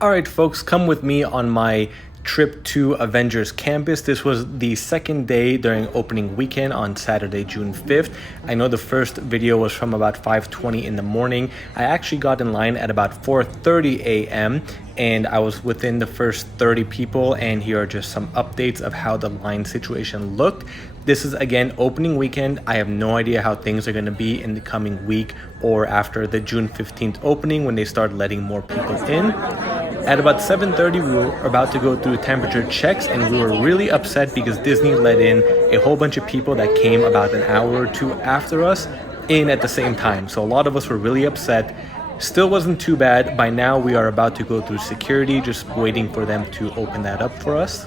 All right, folks, come with me on my trip to Avengers campus. This was the second day during opening weekend on Saturday, June 5th. I know the first video was from about 5:20 in the morning. I actually got in line at about 4:30 a.m. and I was within the first 30 people, and here are just some updates of how the line situation looked. This is again opening weekend. I have no idea how things are going to be in the coming week or after the June 15th opening when they start letting more people in. At about 7:30, we were about to go through temperature checks, and we were really upset because Disney let in a whole bunch of people that came about an hour or two after us in at the same time. So a lot of us were really upset. Still wasn't too bad. By now, we are about to go through security, just waiting for them to open that up for us.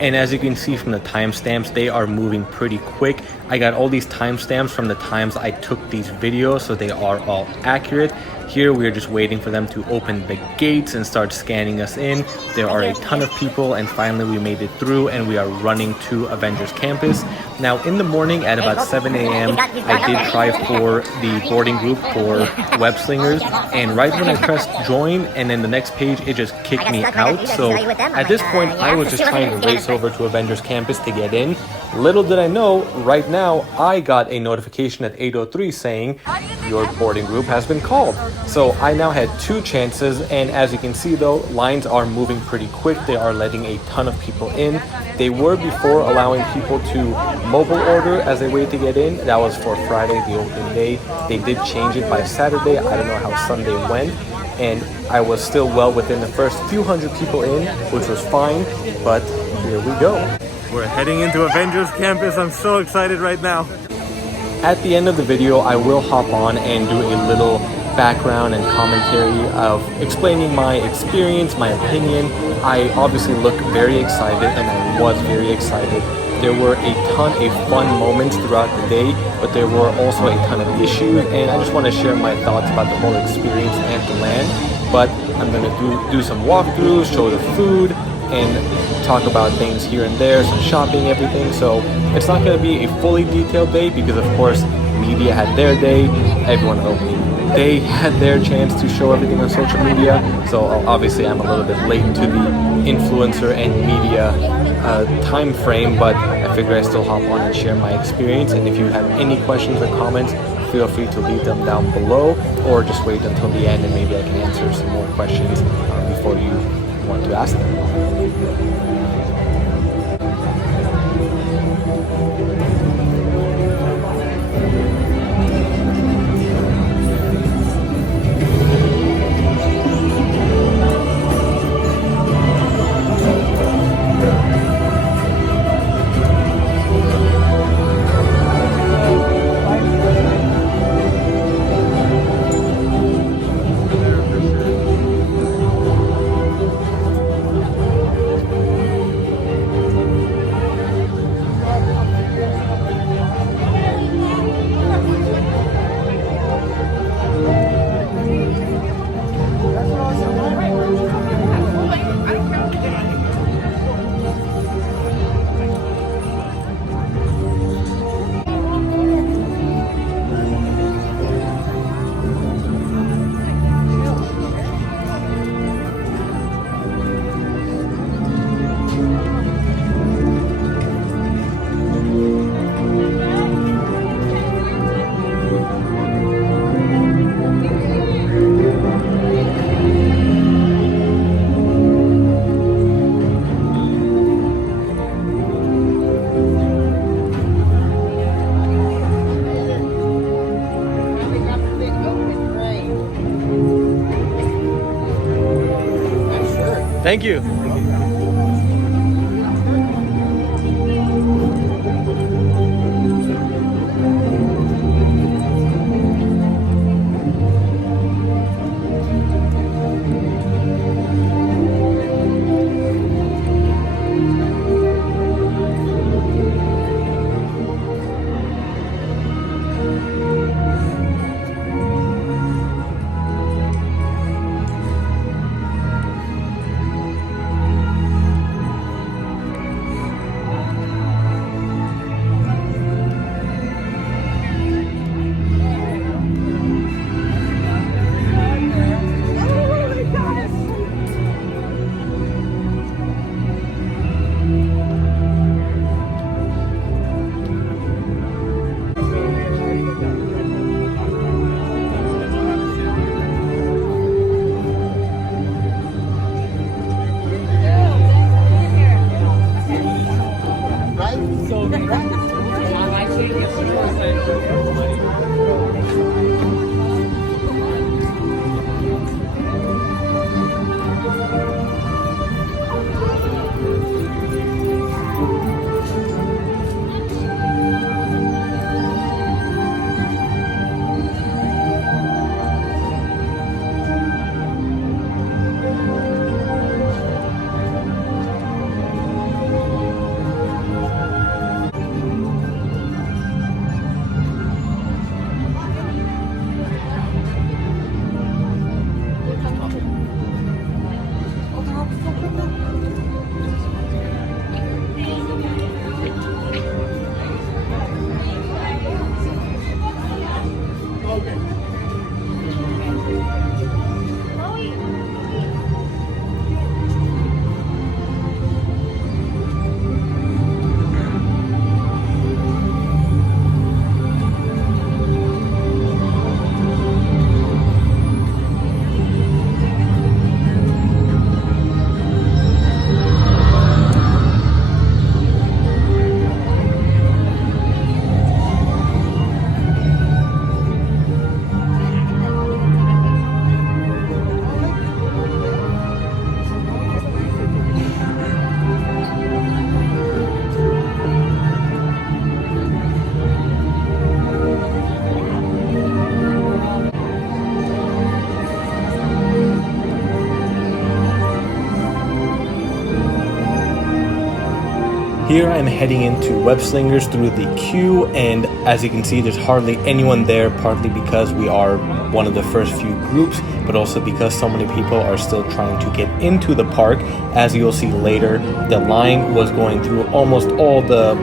And as you can see from the timestamps, they are moving pretty quick. I got all these timestamps from the times I took these videos, so they are all accurate. Here we are just waiting for them to open the gates and start scanning us in. There are a ton of people, and finally we made it through and we are running to Avengers campus. Now in the morning at about 7 a.m. I did try for the boarding group for Web Slingers, and right when I pressed join and then the next page it just kicked me out. So at this point I was just trying to race over to Avengers campus to get in. Little did I know, right now I got a notification at 8:03 saying your boarding group has been called. So I now had two chances, and as you can see though, lines are moving pretty quick. They are letting a ton of people in. They were before allowing people to mobile order as they wait to get in. That was for Friday, the opening day. They did change it by Saturday. I don't know how Sunday went, and I was still well within the first few hundred people in, which was fine, but here we go. We're heading into Avengers campus. I'm so excited right now. At the end of the video, I will hop on and do a little background and commentary of explaining my experience, my opinion. I obviously look very excited, and I was very excited. There were a ton of fun moments throughout the day, but there were also a ton of issues, and I just want to share my thoughts about the whole experience and the land. But I'm going to do some walkthroughs, show the food, and talk about things here and there, some shopping, everything. So it's not going to be a fully detailed day because of course media had their day, everyone at opening they had their chance to show everything on social media. So obviously I'm a little bit late to the influencer and media time frame, but I figure I still hop on and share my experience. And if you have any questions or comments, feel free to leave them down below, or just wait until the end and maybe I can answer some more questions before you want to ask them. Thank you. Here I'm heading into Web Slingers through the queue, and as you can see, there's hardly anyone there, partly because we are one of the first few groups, but also because so many people are still trying to get into the park. As you'll see later, the line was going through almost all the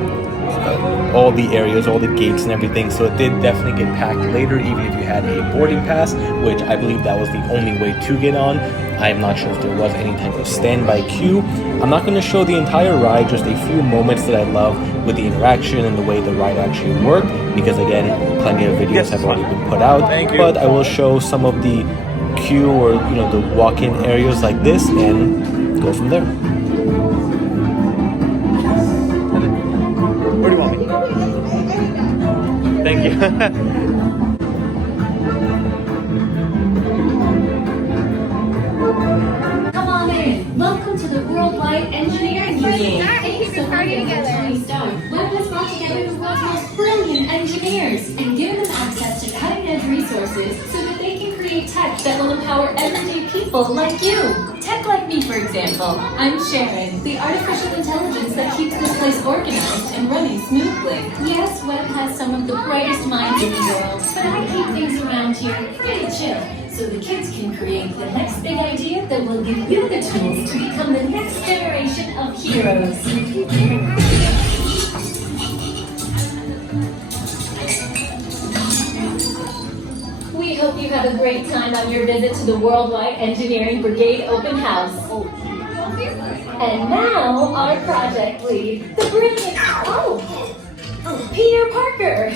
areas, all the gates and everything, so it did definitely get packed later, even if you had a boarding pass, which I believe that was the only way to get on. I am not sure if there was any type of standby queue. I'm not going to show the entire ride, just a few moments that I love with the interaction and the way the ride actually worked, because again, plenty of videos have already been put out. But I will show some of the queue or the walk-in areas like this and go from there. Where do you want me? Thank you. Come on in. Welcome to the Worldwide Engineering Union. Thanks so much for Tony Stone. Web has brought together the world's most brilliant engineers and given them access to cutting-edge resources so that they can create tech that will empower everyday people like you. Tech like me, for example. I'm Sharon, the artificial intelligence that keeps this place organized and running smoothly. Yes, Web has some of the brightest minds in the world, but I keep things around here pretty chill, so the kids can create the next big idea that will give you the tools to become the next generation of heroes. We hope you have a great time on your visit to the Worldwide Engineering Brigade Open House. And now, our project lead, the brilliant, Peter Parker.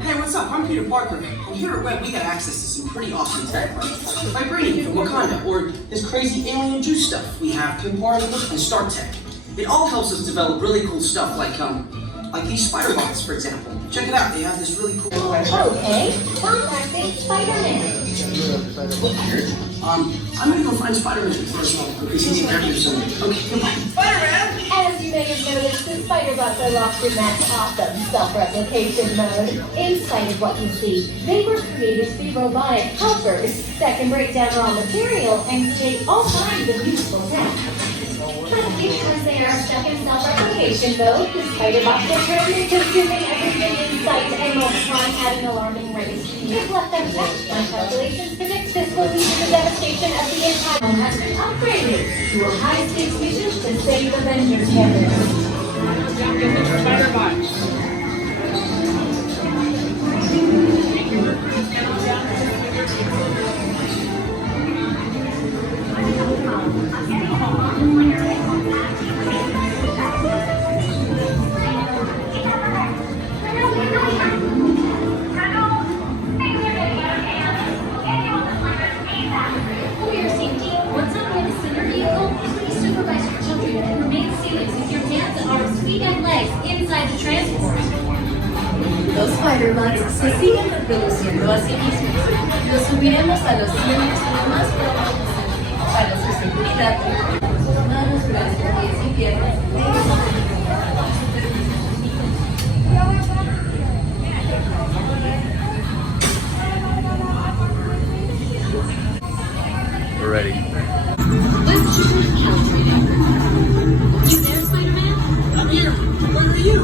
Hey, what's up? I'm Peter Parker, and here at Web we got access to some pretty awesome tech, like Vibranium from Wakanda, or this crazy alien juice stuff. We have Compartment and Star Tech. It all helps us develop really cool stuff, like these spider bots, for example. Check it out. They have this really cool. Okay, contacting Spider-Man. I'm gonna go find Spider-Man first, because he's in there somewhere. Okay, goodbye. Spider-Man! As you may have noticed, the spider bots are locked in that awesome self-replication mode. In spite of what you see, they were created to be robotic helpers that can break down raw material and create all kinds of useful tech. But because they are stuck in self-replication mode, the spider bots will turn into consuming everything in sight and multiplying at an alarming rate. If left untouched, my calculations predict this will lead to the devastation of the entire home has been upgraded to a high-stakes mission to save Avengers campus. Spider-Mans se siguen reproduciendo a sí mismos. Los subiremos a los cielos lo más pronto posible para su seguridad. Manos, brazos, pies y piernas. We're ready. Let's keep it calibrated. You there, Spider-Man? I'm here. Where are you?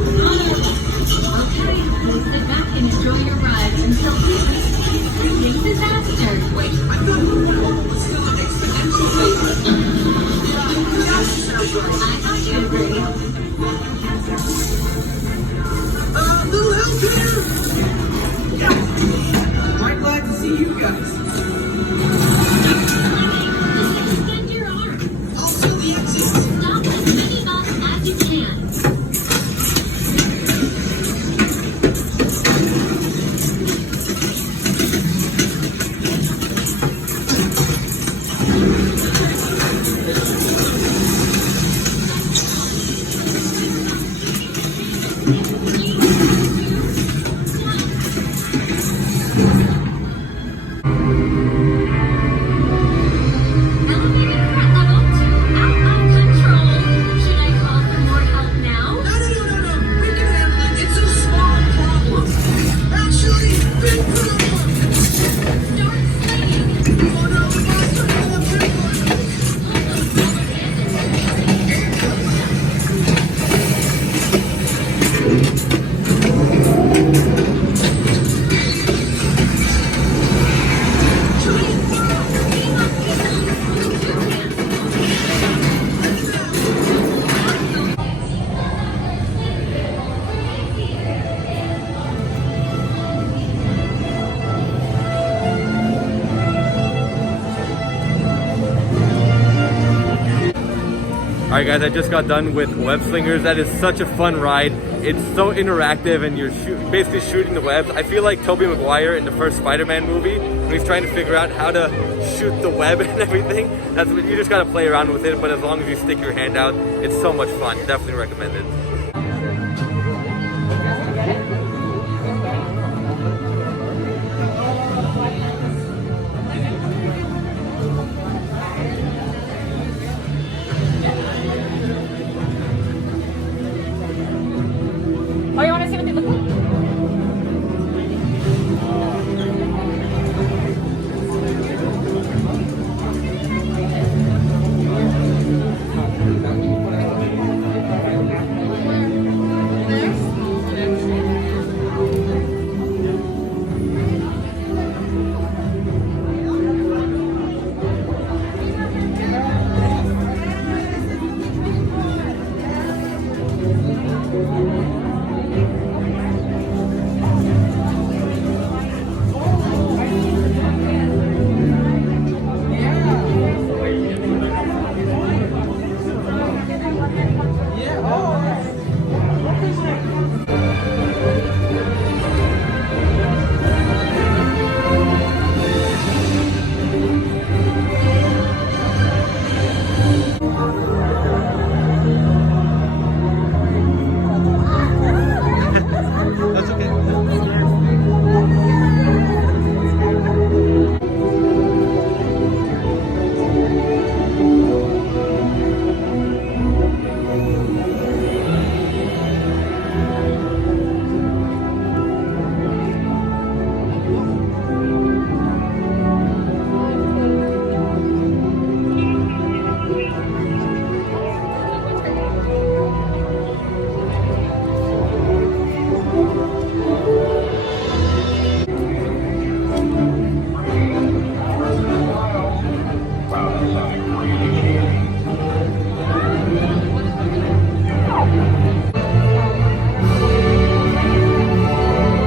Okay, please sit back and enjoy your ride until big disaster. Wait, I thought it was still an exponential phase. I thought you agreed. Little help here! Yeah. I'm glad to see you guys. Extend your arm. Also the exit. Stop as many knobs as you can. Elevated threat level 2 out of control. Should I call for more help now? No. We can handle it. It's a small problem. Actually, big problem. Start slinging. Oh no, the monster will have big one. Alright guys, I just got done with Web Slingers. That is such a fun ride. It's so interactive and you're basically shooting the webs. I feel like Tobey Maguire in the first Spider-Man movie when he's trying to figure out how to shoot the web and everything. That's what you just gotta play around with it, but as long as you stick your hand out, it's so much fun. Definitely recommend it. Oh, you want to see what they look like?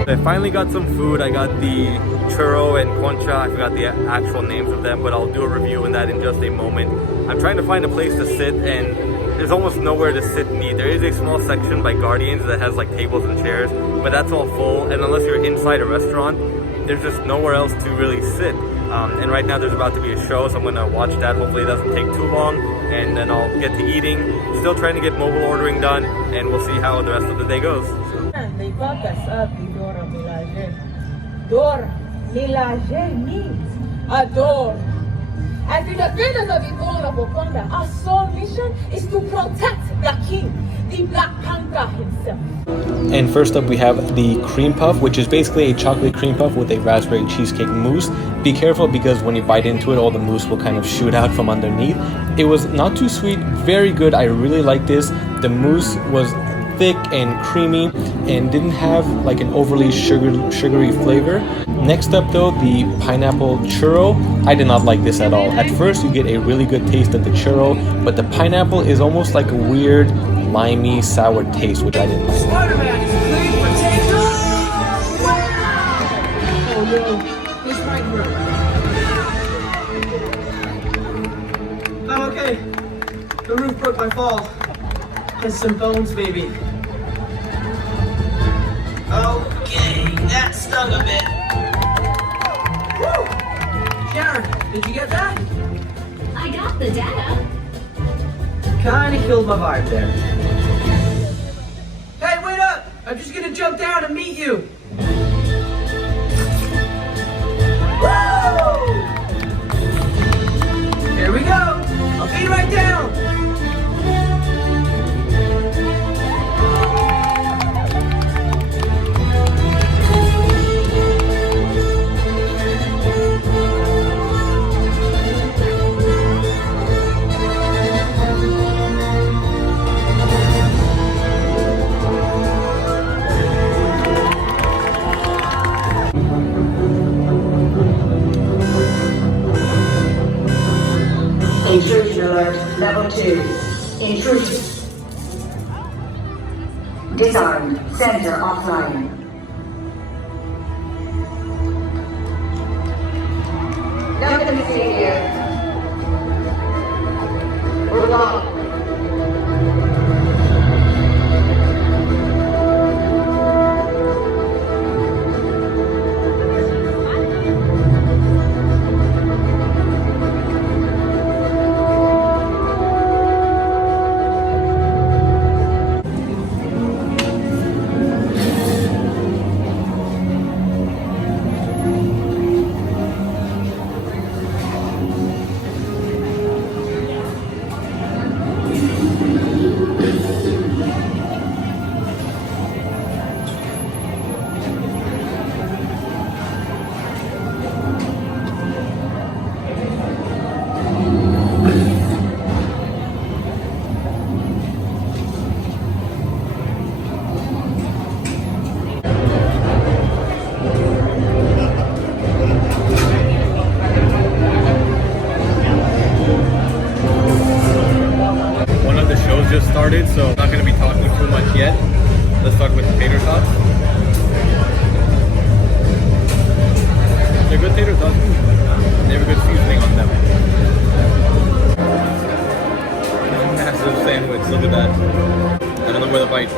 I finally got some food. I got the churro and concha. I forgot the actual names of them, but I'll do a review on that in just a moment. I'm trying to find a place to sit, and there's almost nowhere to sit neat. There is a small section by Guardians that has like tables and chairs, but that's all full, and unless you're inside a restaurant, there's just nowhere else to really sit. And right now there's about to be a show, so I'm gonna watch that. Hopefully it doesn't take too long, and then I'll get to eating. Still trying to get mobile ordering done, and we'll see how the rest of the day goes. They focus up the Dora. Milaje. Dora, Milaje means adore. As the defenders of the throne of Wakanda, our sole mission is to protect the king, the Black Panther himself. And first up we have the cream puff, which is basically a chocolate cream puff with a raspberry cheesecake mousse. Be careful because when you bite into it, all the mousse will kind of shoot out from underneath. It was not too sweet, very good. I really like this. The mousse was thick and creamy and didn't have like an overly sugary flavor. Next up though, the pineapple churro. I did not like this at all. At first you get a really good taste of the churro, but the pineapple is almost like a weird limey sour taste, which I didn't like. Spider-Man is a clean potato! Wow! Oh no, this might hurt. I'm okay. The roof broke my fall. Has some bones, baby. Okay, that stung a bit. Woo! Sharon, did you get that? I got the data. Kinda killed my vibe there. Hey, wait up! I'm just gonna jump down and meet you. Woo! Here we go. I'll be right down. Intrusion alert, level 2. Intrusion. Disarmed, sensor offline. Nothing to see here. We're gone. Just started, so I'm not going to be talking too much yet. Let's start with the tater tots. They're good tater tots. They have a good seasoning on them. Massive sandwich, look at that. And look where the bite.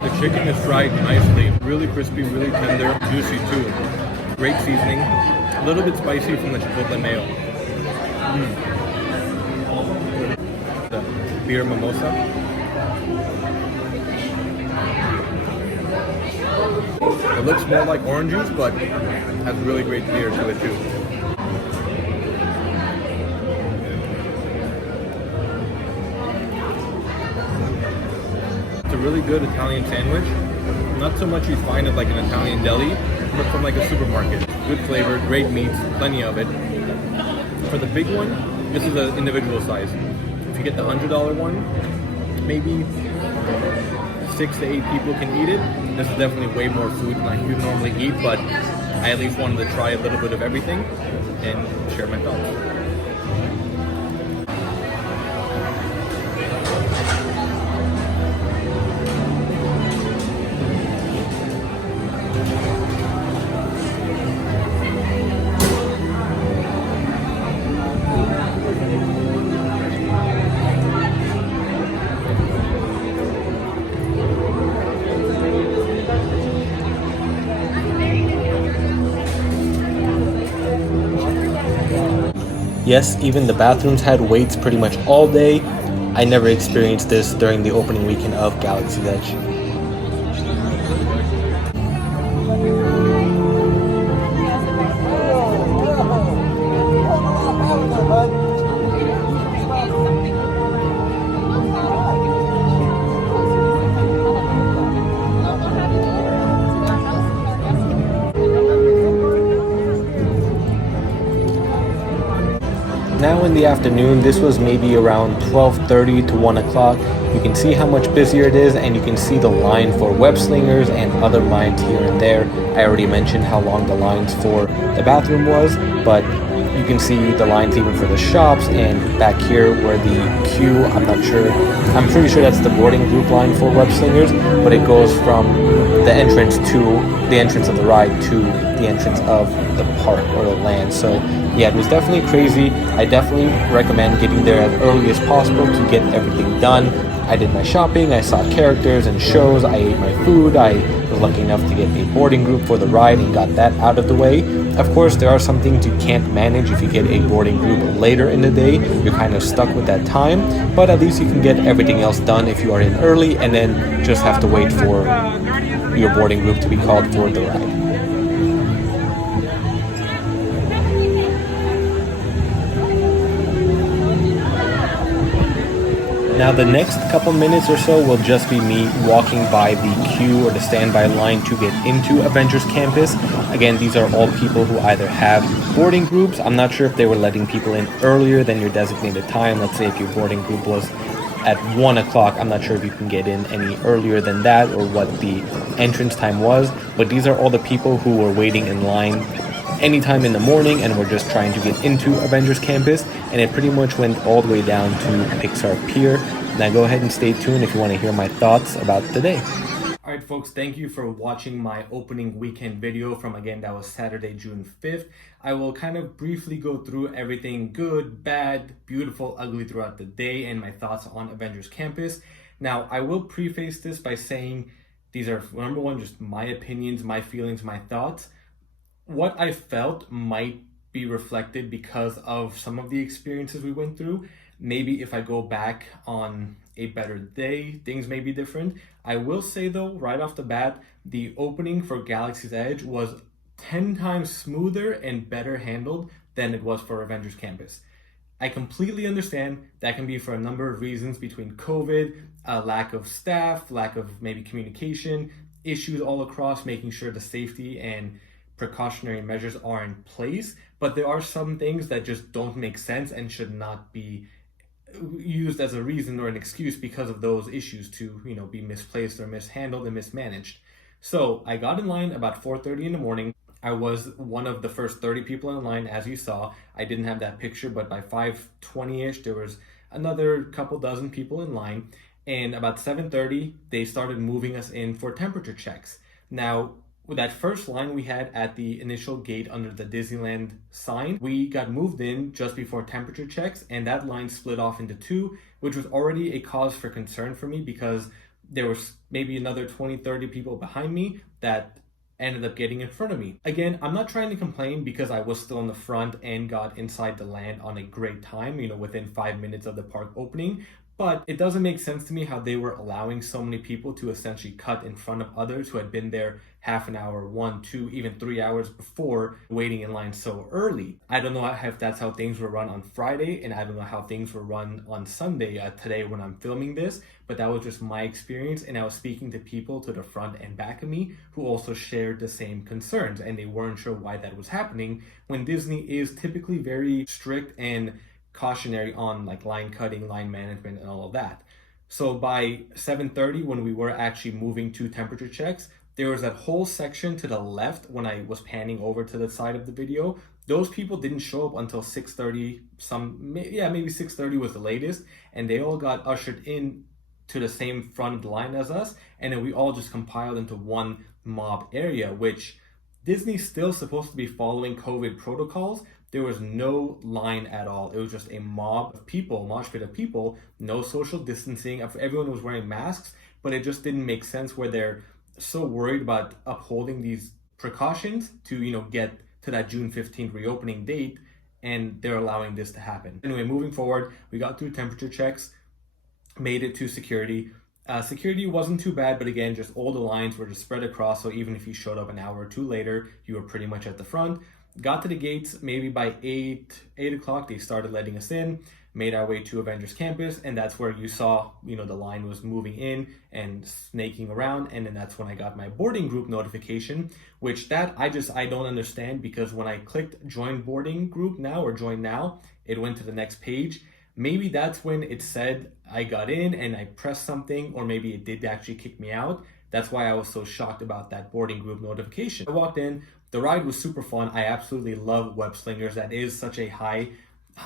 The chicken is fried nicely. Really crispy, really tender, juicy too. Great seasoning. A little bit spicy from the chipotle mayo. The beer mimosa. It looks more like orange juice, but has really great beer to it too. It's a really good Italian sandwich. Not so much you find it like an Italian deli, but from like a supermarket. Good flavor, great meats, plenty of it. For the big one, this is an individual size. If you get the $100 one, maybe 6 to 8 people can eat it. This is definitely way more food than I do normally eat, but I at least wanted to try a little bit of everything and share my thoughts. Yes, even the bathrooms had waits pretty much all day. I never experienced this during the opening weekend of Galaxy's Edge. Now in the afternoon, this was maybe around 12:30 to 1 o'clock. You can see how much busier it is, and you can see the line for web slingers and other lines here and there. I already mentioned how long the lines for the bathroom was, but you can see the lines even for the shops, and back here where the queue, I'm pretty sure that's the boarding group line for web slingers, but it goes from the entrance of the ride to the entrance of the park or the land. So yeah, it was definitely crazy. I definitely recommend getting there as early as possible to get everything done. I did my shopping, I saw characters and shows, I ate my food, I was lucky enough to get a boarding group for the ride and got that out of the way. Of course, there are some things you can't manage. If you get a boarding group later in the day, you're kind of stuck with that time, but at least you can get everything else done if you are in early and then just have to wait for your boarding group to be called for the ride. Now the next couple minutes or so will just be me walking by the queue or the standby line to get into Avengers Campus. Again, these are all people who either have boarding groups. I'm not sure if they were letting people in earlier than your designated time. Let's say if your boarding group was at 1 o'clock, I'm not sure if you can get in any earlier than that or what the entrance time was. But these are all the people who were waiting in line anytime in the morning and we're just trying to get into Avengers Campus, and it pretty much went all the way down to Pixar Pier. Now go ahead and stay tuned if you want to hear my thoughts about the day. Alright folks, thank you for watching my opening weekend video from, again, that was Saturday, June 5th. I will kind of briefly go through everything good, bad, beautiful, ugly throughout the day and my thoughts on Avengers Campus. Now, I will preface this by saying these are, number one, just my opinions, my feelings, my thoughts. What I felt might be reflected because of some of the experiences we went through. Maybe if I go back on a better day, things may be different. I will say though, right off the bat, the opening for Galaxy's Edge was 10 times smoother and better handled than it was for Avengers Campus. I completely understand that can be for a number of reasons between COVID, lack of staff, lack of maybe communication, issues all across, making sure the safety and precautionary measures are in place, but there are some things that just don't make sense and should not be used as a reason or an excuse because of those issues to, be misplaced or mishandled and mismanaged. So I got in line about 4:30 in the morning. I was one of the first 30 people in line, as you saw. I didn't have that picture, but by 5:20ish, there was another couple dozen people in line. And about 7:30, they started moving us in for temperature checks. Now, with that first line we had at the initial gate under the Disneyland sign, we got moved in just before temperature checks, and that line split off into two, which was already a cause for concern for me because there was maybe another 20-30 people behind me that ended up getting in front of me. Again, I'm not trying to complain because I was still in the front and got inside the land on a great time, within 5 minutes of the park opening. But it doesn't make sense to me how they were allowing so many people to essentially cut in front of others who had been there half an hour, 1, 2, even 3 hours before, waiting in line so early. I don't know if that's how things were run on Friday, and I don't know how things were run on Sunday today when I'm filming this, but that was just my experience, and I was speaking to people to the front and back of me who also shared the same concerns, and they weren't sure why that was happening when Disney is typically very strict and cautionary on like line cutting, line management, and all of that. So by 7:30, when we were actually moving to temperature checks, there was that whole section to the left when I was panning over to the side of the video. Those people didn't show up until 6:30, maybe 6:30 was the latest, and they all got ushered in to the same front of the line as us, and then we all just compiled into one mob area, which Disney's still supposed to be following COVID protocols. There was no line at all. It was just a mob of people, mosh pit of people, no social distancing. Everyone was wearing masks, but it just didn't make sense where they're so worried about upholding these precautions to, get to that June 15th reopening date, and they're allowing this to happen. Anyway, moving forward, we got through temperature checks. made it to security. Security wasn't too bad, but again, just all the lines were just spread across. So even if you showed up an hour or two later, you were pretty much at the front. Got to the gates maybe by 8 o'clock. They started letting us in. Made our way to Avengers campus, and that's where you saw, the line was moving in and snaking around. And then that's when I got my boarding group notification, which I don't understand, because when I clicked join boarding group now or join now, it went to the next page. Maybe that's when it said I got in and I pressed something, or maybe it did actually kick me out. That's why I was so shocked about that boarding group notification. I walked in, the ride was super fun. I absolutely love Web Slingers. That is such a high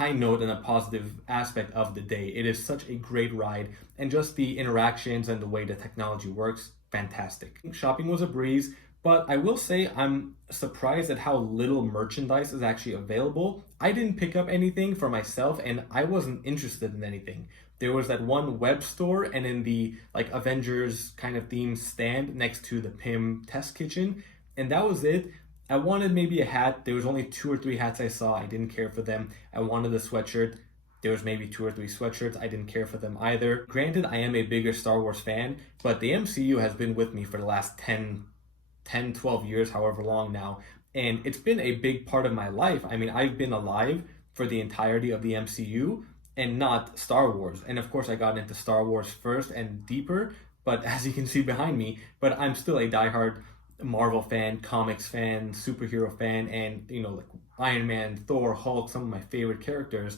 note and a positive aspect of the day. It is such a great ride, and just the interactions and the way the technology works, fantastic. Shopping was a breeze, but I will say I'm surprised at how little merchandise is actually available. I didn't pick up anything for myself, and I wasn't interested in anything. There was that one web store, and in the Avengers kind of theme stand next to the PIM test kitchen, and that was it. I wanted maybe a hat. There was only 2 or 3 hats I saw. I didn't care for them. I wanted a sweatshirt. There was maybe 2 or 3 sweatshirts. I didn't care for them either. Granted, I am a bigger Star Wars fan, but the MCU has been with me for the last 12 years, however long now. And it's been a big part of my life. I mean, I've been alive for the entirety of the MCU and not Star Wars. And of course, I got into Star Wars first and deeper, but as you can see behind me, but I'm still a diehard Marvel fan, comics fan, superhero fan, and like Iron Man, Thor, Hulk, some of my favorite characters.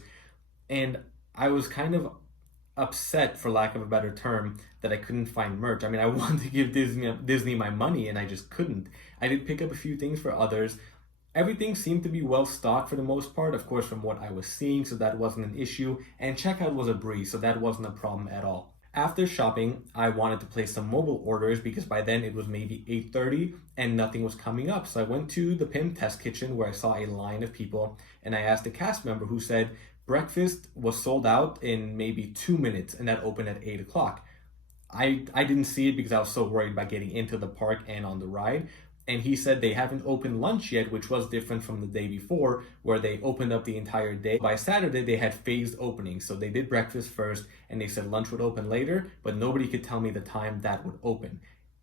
And I was kind of upset, for lack of a better term, that I couldn't find merch. I mean, I wanted to give Disney my money, and I just couldn't. I did pick up a few things for others. Everything seemed to be well stocked for the most part, of course, from what I was seeing, so that wasn't an issue. And checkout was a breeze, so that wasn't a problem at all. After shopping, I wanted to place some mobile orders, because by then it was maybe 8:30 and nothing was coming up. So I went to the PIM test kitchen, where I saw a line of people, and I asked a cast member, who said breakfast was sold out in maybe 2 minutes, and that opened at 8 o'clock. I didn't see it because I was so worried about getting into the park and on the ride. And he said they haven't opened lunch yet, which was different from the day before, where they opened up the entire day. By Saturday, they had phased openings. So they did breakfast first, and they said lunch would open later, but nobody could tell me the time that would open.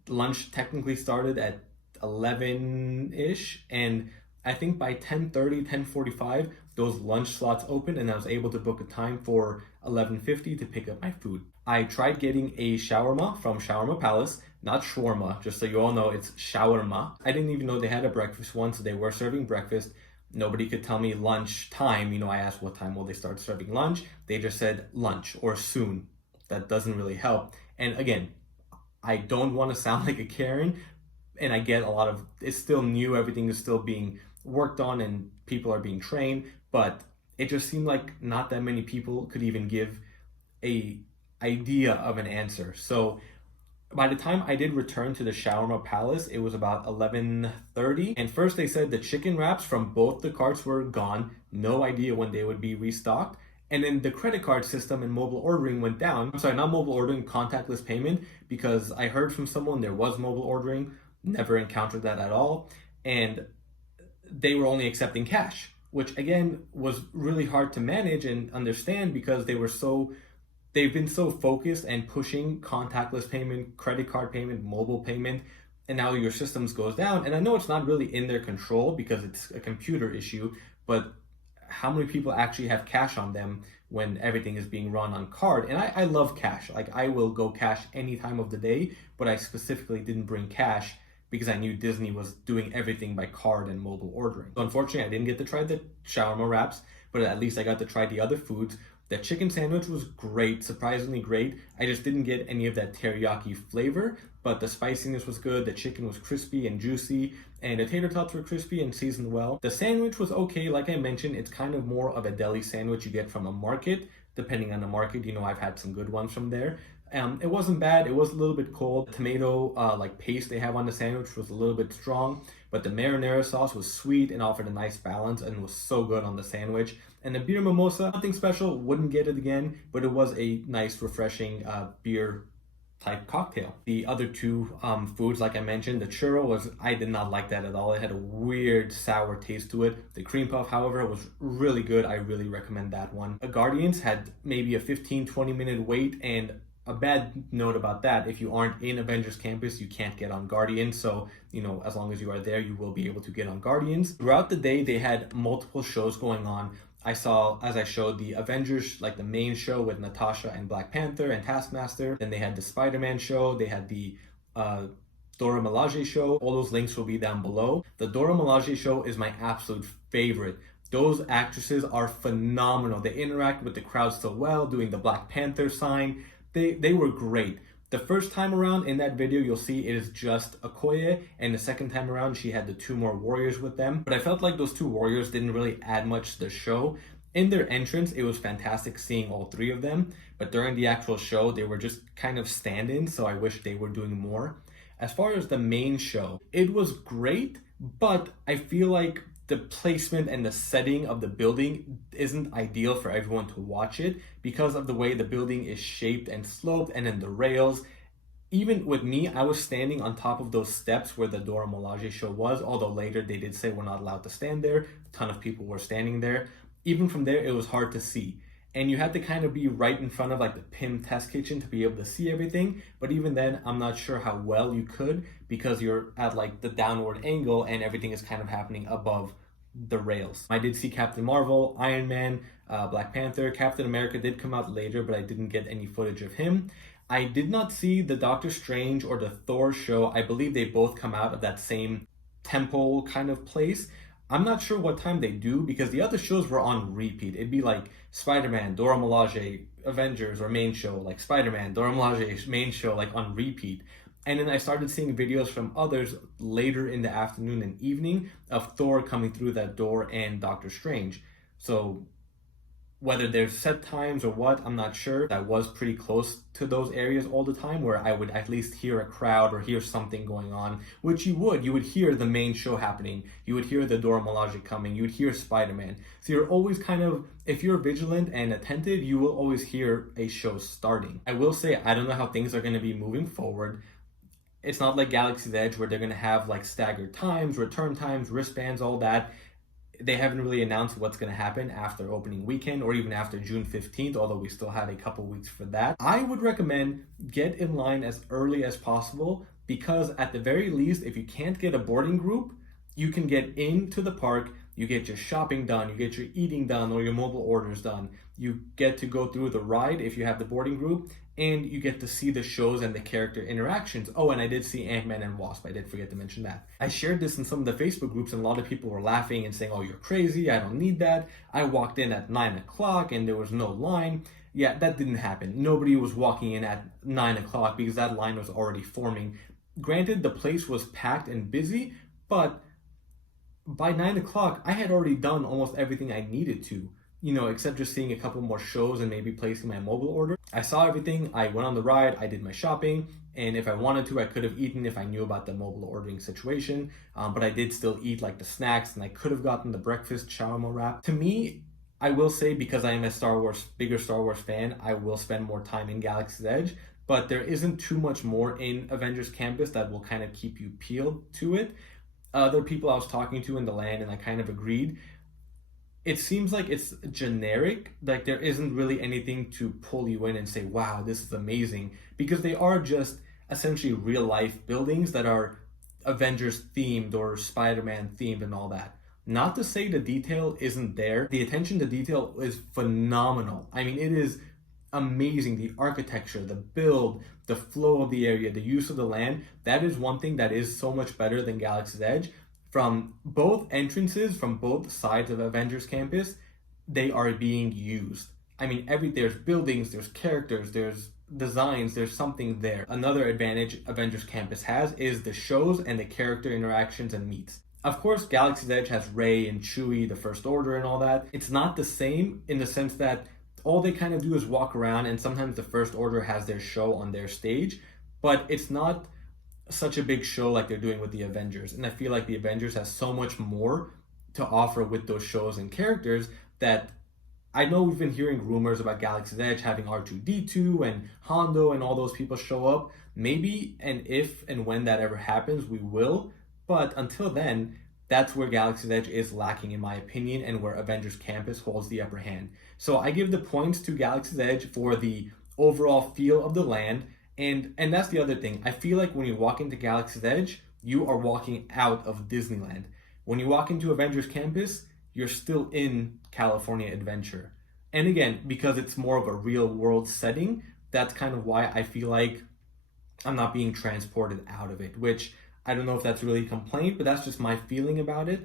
Lunch technically started at 11-ish, and I think by 10:30, 10:45, those lunch slots opened, and I was able to book a time for 11:50 to pick up my food. I tried getting a shawarma from Shawarma Palace, not shawarma, just so you all know, it's shawarma. I didn't even know they had a breakfast one, so they were serving breakfast. Nobody could tell me lunch time. I asked what time will they start serving lunch. They just said lunch or soon. That doesn't really help. And again, I don't want to sound like a Karen, and I get it's still new, everything is still being worked on, and people are being trained, but it just seemed like not that many people could even give a idea of an answer. So by the time I did return to the Shawarma Palace, it was about 11:30, and first they said the chicken wraps from both the carts were gone, no idea when they would be restocked. And then the credit card system and mobile ordering went down. I'm sorry, not mobile ordering, contactless payment, because I heard from someone there was mobile ordering, never encountered that at all, and they were only accepting cash, which again was really hard to manage and understand, because they've been so focused and pushing contactless payment, credit card payment, mobile payment, and now your systems goes down. And I know it's not really in their control because it's a computer issue, but how many people actually have cash on them when everything is being run on card? And I love cash. Like, I will go cash any time of the day, but I specifically didn't bring cash because I knew Disney was doing everything by card and mobile ordering. So unfortunately, I didn't get to try the shawarma wraps, but at least I got to try the other foods. The chicken sandwich was great, surprisingly great. I just didn't get any of that teriyaki flavor, but the spiciness was good. The chicken was crispy and juicy, and the tater tots were crispy and seasoned well. The sandwich was okay. Like I mentioned, it's kind of more of a deli sandwich you get from a market, depending on the market. I've had some good ones from there. It wasn't bad. It was a little bit cold. The tomato paste they have on the sandwich was a little bit strong, but the marinara sauce was sweet and offered a nice balance and was so good on the sandwich. And the beer mimosa, nothing special, wouldn't get it again, but it was a nice, refreshing beer type cocktail. The other two foods, like I mentioned, the churro I did not like that at all. It had a weird sour taste to it. The cream puff, however, was really good. I really recommend that one. Guardians had maybe a 15-20 minute wait, and a bad note about that, if you aren't in Avengers Campus, you can't get on Guardians. So, as long as you are there, you will be able to get on Guardians. Throughout the day, they had multiple shows going on. I saw, as I showed, the Avengers, like the main show with Natasha and Black Panther and Taskmaster. Then they had the Spider-Man show. They had the Dora Milaje show. All those links will be down below. The Dora Milaje show is my absolute favorite. Those actresses are phenomenal. They interact with the crowd so well, doing the Black Panther sign. They were great. The first time around in that video, you'll see it is just Okoye, and the second time around, she had the two more warriors with them. But I felt like those two warriors didn't really add much to the show. In their entrance, it was fantastic seeing all three of them, but during the actual show, they were just kind of stand-ins, so I wish they were doing more. As far as the main show, it was great, but I feel like the placement and the setting of the building isn't ideal for everyone to watch it because of the way the building is shaped and sloped, and then the rails. Even with me, I was standing on top of those steps where the Dora Milaje show was, although later they did say we're not allowed to stand there. A ton of people were standing there. Even from there, it was hard to see. And you had to kind of be right in front of like the PIM test kitchen to be able to see everything. But even then, I'm not sure how well you could because you're at like the downward angle and everything is kind of happening above the rails. I did see Captain Marvel, Iron Man, Black Panther. Captain America did come out later, but I didn't get any footage of him. I did not see the Doctor Strange or the Thor show. I believe they both come out of that same temple kind of place. I'm not sure what time they do because the other shows were on repeat. It'd be like Spider-Man, Dora Milaje, Avengers, or main show, like Spider-Man, Dora Milaje, main show, like on repeat. And then I started seeing videos from others later in the afternoon and evening of Thor coming through that door and Doctor Strange. So whether there's set times or what, I'm not sure. I was pretty close to those areas all the time where I would at least hear a crowd or hear something going on, which you would. You would hear the main show happening. You would hear the Dora Milaje coming. You would hear Spider-Man. So you're always kind of, if you're vigilant and attentive, you will always hear a show starting. I will say, I don't know how things are going to be moving forward. It's not like Galaxy's Edge where they're going to have like staggered times, return times, wristbands, all that. They haven't really announced what's going to happen after opening weekend or even after June 15th, although we still have a couple weeks for that. I would recommend get in line as early as possible because at the very least, if you can't get a boarding group, you can get into the park, you get your shopping done, you get your eating done or your mobile orders done. You get to go through the ride if you have the boarding group, and you get to see the shows and the character interactions. Oh, and I did see Ant-Man and Wasp. I did forget to mention that. I shared this in some of the Facebook groups and a lot of people were laughing and saying, oh, you're crazy. I don't need that. I walked in at 9 o'clock and there was no line. Yeah, that didn't happen. Nobody was walking in at 9 o'clock because that line was already forming. Granted, the place was packed and busy, but by 9 o'clock, I had already done almost everything I needed to, except just seeing a couple more shows and maybe placing my mobile order. I saw everything. I went on the ride. I did my shopping. And if I wanted to, I could have eaten if I knew about the mobile ordering situation. But I did still eat like the snacks and I could have gotten the breakfast shawarma wrap. To me, I will say because I am a bigger Star Wars fan, I will spend more time in Galaxy's Edge. But there isn't too much more in Avengers Campus that will kind of keep you peeled to it. Other people I was talking to in the land, and I kind of agreed. It seems like it's generic, like there isn't really anything to pull you in and say, wow, this is amazing, because they are just essentially real life buildings that are Avengers themed or Spider-Man themed and all that. Not to say the detail isn't there. The attention to detail is phenomenal. I mean, it is amazing. The architecture, the build, the flow of the area, the use of the land, that is one thing that is so much better than Galaxy's Edge. From both entrances, from both sides of Avengers Campus, they are being used. I mean, there's buildings, there's characters, there's designs, there's something there. Another advantage Avengers Campus has is the shows and the character interactions and meets. Of course, Galaxy's Edge has Rey and Chewie, the First Order and all that. It's not the same in the sense that all they kind of do is walk around, and sometimes the First Order has their show on their stage, but it's not such a big show like they're doing with the Avengers. And I feel like the Avengers has so much more to offer with those shows and characters that I know we've been hearing rumors about Galaxy's Edge having R2-D2 and Hondo and all those people show up. Maybe, and if and when that ever happens, we will. But until then, that's where Galaxy's Edge is lacking in my opinion, and where Avengers Campus holds the upper hand. So I give the points to Galaxy's Edge for the overall feel of the land, and that's the other thing. I feel like when you walk into Galaxy's Edge, you are walking out of Disneyland. When you walk into Avengers Campus, you're still in California Adventure. And again, because it's more of a real world setting, that's kind of why I feel like I'm not being transported out of it, which I don't know if that's really a complaint, but that's just my feeling about it.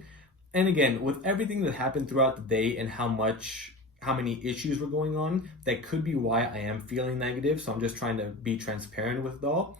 And again, with everything that happened throughout the day and how many issues were going on, that could be why I am feeling negative. So I'm just trying to be transparent with it all.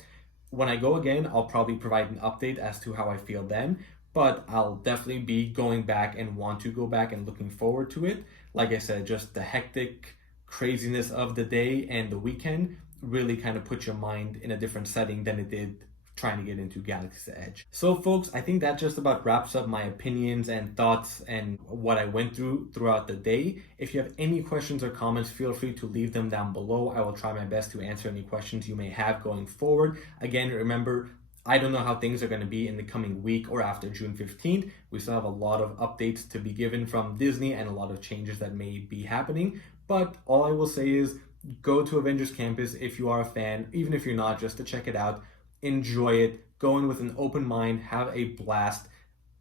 When I go again, I'll probably provide an update as to how I feel then, but I'll definitely be going back and want to go back and looking forward to it. Like I said, just the hectic craziness of the day and the weekend really kind of put your mind in a different setting than it did trying to get into Galaxy's Edge. So folks, I think that just about wraps up my opinions and thoughts and what I went through throughout the day. If you have any questions or comments, feel free to leave them down below. I will try my best to answer any questions you may have going forward. Again, remember, I don't know how things are going to be in the coming week or after June 15th. We still have a lot of updates to be given from Disney and a lot of changes that may be happening. But all I will say is go to Avengers Campus if you are a fan, even if you're not, just to check it out. Enjoy it, go in with an open mind, have a blast.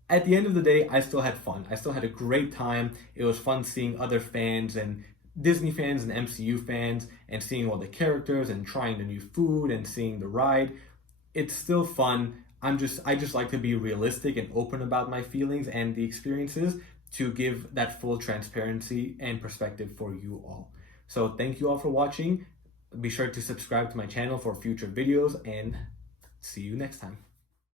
At the end of the day, I still had fun. I still had a great time. It was fun seeing other fans and Disney fans and MCU fans and seeing all the characters and trying the new food and seeing the ride. It's still fun. I just like to be realistic and open about my feelings and the experiences to give that full transparency and perspective for you all. So thank you all for watching. Be sure to subscribe to my channel for future videos, and see you next time.